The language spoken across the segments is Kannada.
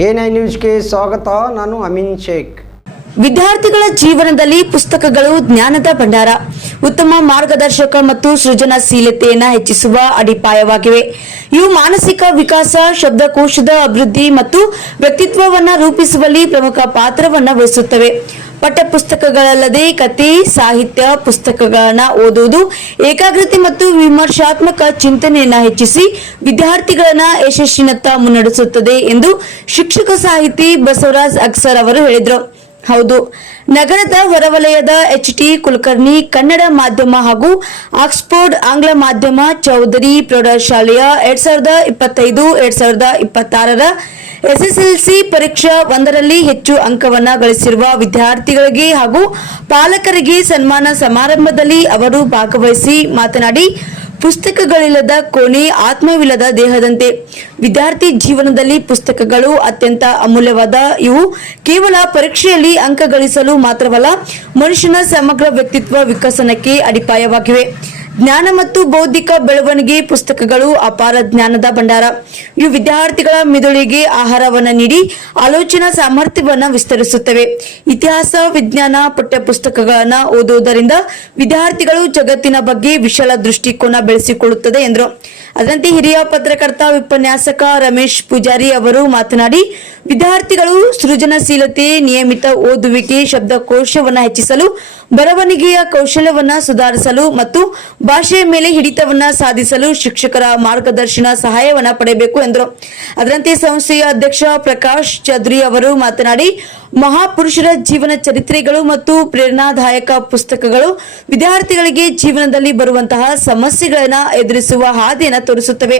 A9 ನ್ಯೂಸ್ಗೆ ಸ್ವಾಗತ. ನಾನು ಅಮೀನ್ ಶೇಖ್. ವಿದ್ಯಾರ್ಥಿಗಳ ಜೀವನದಲ್ಲಿ ಪುಸ್ತಕಗಳು ಜ್ಞಾನದ ಭಂಡಾರ, ಉತ್ತಮ ಮಾರ್ಗದರ್ಶಕ ಮತ್ತು ಸೃಜನಶೀಲತೆಯನ್ನು ಹೆಚ್ಚಿಸುವ ಅಡಿಪಾಯವಾಗಿವೆ. ಇವು ಮಾನಸಿಕ ವಿಕಾಸ, ಶಬ್ದಕೋಶದ ಅಭಿವೃದ್ಧಿ ಮತ್ತು ವ್ಯಕ್ತಿತ್ವವನ್ನು ರೂಪಿಸುವಲ್ಲಿ ಪ್ರಮುಖ ಪಾತ್ರವನ್ನು ವಹಿಸುತ್ತವೆ. ಪಠ್ಯಪುಸ್ತಕಗಳಲ್ಲದೆ ಕಥೆ, ಸಾಹಿತ್ಯ ಪುಸ್ತಕಗಳನ್ನು ಓದುವುದು ಏಕಾಗ್ರತೆ ಮತ್ತು ವಿಮರ್ಶಾತ್ಮಕ ಚಿಂತನೆಯನ್ನು ಹೆಚ್ಚಿಸಿ ವಿದ್ಯಾರ್ಥಿಗಳನ್ನ ಯಶಸ್ಸಿನತ್ತ ಮುನ್ನಡೆಸುತ್ತದೆ ಎಂದು ಶಿಕ್ಷಕ ಸಾಹಿತಿ ಬಸವರಾಜ್ ಅಗ್ಸರ್ ಅವರು ಹೇಳಿದರು. ಹೌದು, ನಗರದ ಹೊರವಲಯದ HT ಕುಲಕರ್ಣಿ ಕನ್ನಡ ಮಾಧ್ಯಮ ಹಾಗೂ ಆಕ್ಸ್ಫೋರ್ಡ್ ಆಂಗ್ಲ ಮಾಧ್ಯಮ ಚೌಧರಿ ಪ್ರೌಢಶಾಲೆಯ 2025-2026ರ SSLC ಪರೀಕ್ಷಾ 1ರಲ್ಲಿ ಹೆಚ್ಚು ಅಂಕವನ್ನು ಗಳಿಸಿರುವ ವಿದ್ಯಾರ್ಥಿಗಳಿಗೆ ಹಾಗೂ ಪಾಲಕರಿಗೆ ಸನ್ಮಾನ ಸಮಾರಂಭದಲ್ಲಿ ಅವರು ಭಾಗವಹಿಸಿ ಮಾತನಾಡಿ, ಪುಸ್ತಕಗಳಿಲ್ಲದ ಕೋಣೆ ಆತ್ಮವಿಲ್ಲದ ದೇಹದಂತೆ. ವಿದ್ಯಾರ್ಥಿ ಜೀವನದಲ್ಲಿ ಪುಸ್ತಕಗಳು ಅತ್ಯಂತ ಅಮೂಲ್ಯವಾದ. ಇವು ಕೇವಲ ಪರೀಕ್ಷೆಯಲ್ಲಿ ಅಂಕ ಗಳಿಸಲು ಮಾತ್ರವಲ್ಲ, ಮನುಷ್ಯನ ಸಮಗ್ರ ವ್ಯಕ್ತಿತ್ವ ವಿಕಸನಕ್ಕೆ ಅಡಿಪಾಯವಾಗಿವೆ. ಜ್ಞಾನ ಮತ್ತು ಬೌದ್ಧಿಕ ಬೆಳವಣಿಗೆ ಪುಸ್ತಕಗಳು ಅಪಾರ ಜ್ಞಾನದ ಭಂಡಾರ. ಇವು ವಿದ್ಯಾರ್ಥಿಗಳ ಮಿದುಳಿಗೆ ಆಹಾರವನ್ನು ನೀಡಿ ಆಲೋಚನಾ ಸಾಮರ್ಥ್ಯವನ್ನು ವಿಸ್ತರಿಸುತ್ತವೆ. ಇತಿಹಾಸ, ವಿಜ್ಞಾನ ಪಠ್ಯಪುಸ್ತಕಗಳನ್ನು ಓದುವುದರಿಂದ ವಿದ್ಯಾರ್ಥಿಗಳು ಜಗತ್ತಿನ ಬಗ್ಗೆ ವಿಶಾಲ ದೃಷ್ಟಿಕೋನ ಬೆಳೆಸಿಕೊಳ್ಳುತ್ತದೆ ಎಂದರು. ಅದರಂತೆ ಹಿರಿಯ ಪತ್ರಕರ್ತ ಉಪನ್ಯಾಸಕ ರಮೇಶ್ ಪೂಜಾರಿ ಅವರು ಮಾತನಾಡಿ, ವಿದ್ಯಾರ್ಥಿಗಳು ಸೃಜನಶೀಲತೆ, ನಿಯಮಿತ ಓದುವಿಕೆ, ಶಬ್ದಕೋಶವನ್ನು ಹೆಚ್ಚಿಸಲು, ಬರವಣಿಗೆಯ ಕೌಶಲ್ಯವನ್ನು ಸುಧಾರಿಸಲು ಮತ್ತು ಭಾಷೆಯ ಮೇಲೆ ಹಿಡಿತವನ್ನು ಸಾಧಿಸಲು ಶಿಕ್ಷಕರ ಮಾರ್ಗದರ್ಶನ ಸಹಾಯವನ್ನು ಪಡೆಯಬೇಕು ಎಂದರು. ಅದರಂತೆ ಸಂಸ್ಥೆಯ ಅಧ್ಯಕ್ಷ ಪ್ರಕಾಶ್ ಚೌಧರಿ ಅವರು ಮಾತನಾಡಿ, ಮಹಾಪುರುಷರ ಜೀವನ ಚರಿತ್ರೆಗಳು ಮತ್ತು ಪ್ರೇರಣಾದಾಯಕ ಪುಸ್ತಕಗಳು ವಿದ್ಯಾರ್ಥಿಗಳಿಗೆ ಜೀವನದಲ್ಲಿ ಬರುವಂತಹ ಸಮಸ್ಯೆಗಳನ್ನು ಎದುರಿಸುವ ಹಾದಿಯನ್ನು ತೋರಿಸುತ್ತವೆ.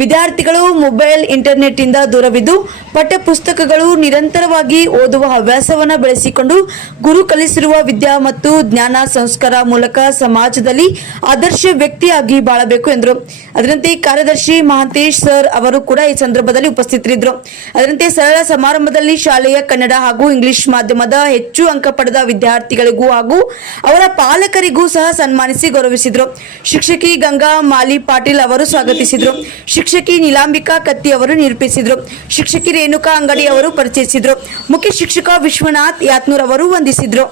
ವಿದ್ಯಾರ್ಥಿಗಳು ಮೊಬೈಲ್, ಇಂಟರ್ನೆಟ್ ಇಂದ ದೂರವಿದ್ದು ಪಠ್ಯ ಪುಸ್ತಕಗಳು ನಿರಂತರವಾಗಿ ಓದುವ ಹವ್ಯಾಸವನ್ನು ಬೆಳೆಸಿಕೊಂಡು ಗುರು ಕಲಿಸಿರುವ ವಿದ್ಯಾ ಮತ್ತು ಜ್ಞಾನ ಸಂಸ್ಕಾರ ಮೂಲಕ ಸಮಾಜದಲ್ಲಿ ಆದರ್ಶ ವ್ಯಕ್ತಿಯಾಗಿ ಬಾಳಬೇಕು ಎಂದರು. ಅದರಂತೆ ಕಾರ್ಯದರ್ಶಿ ಮಹಾಂತೇಶ್ ಸರ್ ಅವರು ಕೂಡ ಈ ಸಂದರ್ಭದಲ್ಲಿ ಉಪಸ್ಥಿತರಿದ್ದರು. ಅದರಂತೆ ಸರಳ ಸಮಾರಂಭದಲ್ಲಿ ಶಾಲೆಯ ಕನ್ನಡ ಹಾಗೂ ಇಂಗ್ಲಿಷ್ ಮಾಧ್ಯಮದ ಹೆಚ್ಚು ಅಂಕ ಪಡೆದ ವಿದ್ಯಾರ್ಥಿಗಳಿಗೂ ಹಾಗೂ ಅವರ ಪಾಲಕರಿಗೂ ಸಹ ಸನ್ಮಾನಿಸಿ ಗೌರವಿಸಿದರು. ಶಿಕ್ಷಕಿ ಗಂಗಾ ಮಾಲಿ ಪಾಟೀಲ್ ಅವರು ಸ್ವಾಗತಿಸಿದರು. ಶಿಕ್ಷಕಿ ನೀಲಾಂಬಿಕಾ ಕತ್ತಿ ಅವರು ನಿರೂಪಿಸಿದರು. ಶಿಕ್ಷಕಿ ರೇಣುಕಾ ಅಂಗಡಿ ಅವರು ಪರಿಚಯಿಸಿದರು. ಮುಖ್ಯ ಶಿಕ್ಷಕ ವಿಶ್ವನಾಥ್ ಯಾತ್ನೂರ್ ಅವರು ವಂದಿಸಿದರು.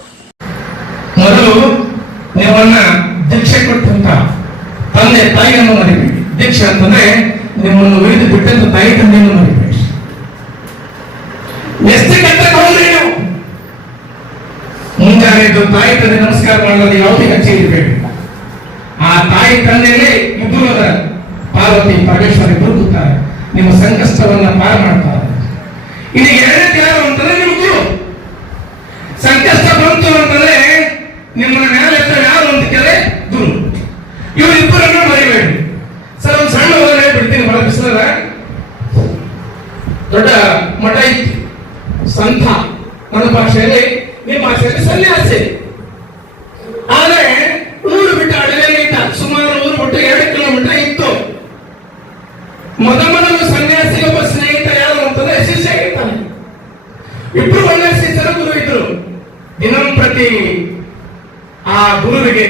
ಮೊದಲು ನಿಮ್ಮನ್ನ ದೀಕ್ಷೆ ಕೊಟ್ಟಂತ ತಂದೆ ತಾಯಿಯನ್ನು ಮರಿಬೇಡಿ. ದೀಕ್ಷೆ ಅಂತಂದ್ರೆ ನಿಮ್ಮನ್ನು ಉಳಿದು ಬಿಟ್ಟಂತ ತಾಯಿ ತಂದೆಯನ್ನು ಮರಿಬೇಡಿ. ಎಷ್ಟು ಕಟ್ಟಕ್ಕೆ ಹೋಗ್ರಿ ನೀವು ಮುಂಜಾನೆ ತಾಯಿ ತಂದೆ ನಮಸ್ಕಾರ ಮಾಡೋದು ಯಾವುದೇ ಕಚ್ಚೆ ಇರಬೇಡಿ. ಆ ತಾಯಿ ತಂದೆಯಲ್ಲಿ ಇಬ್ಬರು ಅದರ ಪಾರ್ವತಿ ಪರಮೇಶ್ವರ ಇಬ್ಬರು ಕೂತಾರೆ. ನಿಮ್ಮ ಸಂಕಷ್ಟವನ್ನ ಪಾರ ಮಾಡ್ತಾರೆ. ಇನ್ನು ಎರಡನೇ ಯಾರು ಅಂತಂದ್ರೆ ನಿಮ್ಮ ಗುರು. ಸಂಕಷ್ಟ ಬಂತು ಅಂತಂದ್ರೆ ನಿಮ್ಮನ್ನ ಮೇಲೆ ಯಾರು ಅಂತ ಕೇಳಿ ಗುರು. ಇವರಿಬ್ಬರನ್ನ ಮರಿಬೇಡಿ. ಸರ್ ಒಂದು ಸಣ್ಣ ಉದಾಹರಣೆ ಹೇಳ್ಬಿಡ್ತೀನಿ. ಬಹಳ ಬಿಸಿಲದ ದೊಡ್ಡ ಮಠ ಇತ್ತು, ಸಂತ ನನ್ನ ಭಾಷೆಯಲ್ಲಿ, ನಿಮ್ಮ ಭಾಷೆಯಲ್ಲಿ ಸನ್ಯಾಸಿ. ಆದ್ರೆ ಊರು ಬಿಟ್ಟು ಅಡಗಲ್ಲಿ ಇದ್ದ. ಸುಮಾರು ಊರು ಬಿಟ್ಟು 2 ಕಿಲೋಮೀಟರ್ ಇತ್ತು. ಮೊದಲು ಸನ್ಯಾಸಿಗೆ ಒಬ್ಬ ಸ್ನೇಹಿತ ಯಾರು ಅಂತಂದ್ರೆ ಶಿಷ್ಯ ಇರ್ತಾನೆ. ಇಬ್ರು ಒಳ್ಳೆ ಶಿಷ್ಯರ ಗುರು ಇದ್ರು. ದಿನಂಪ್ರತಿ ಆ ಗುರುವಿಗೆ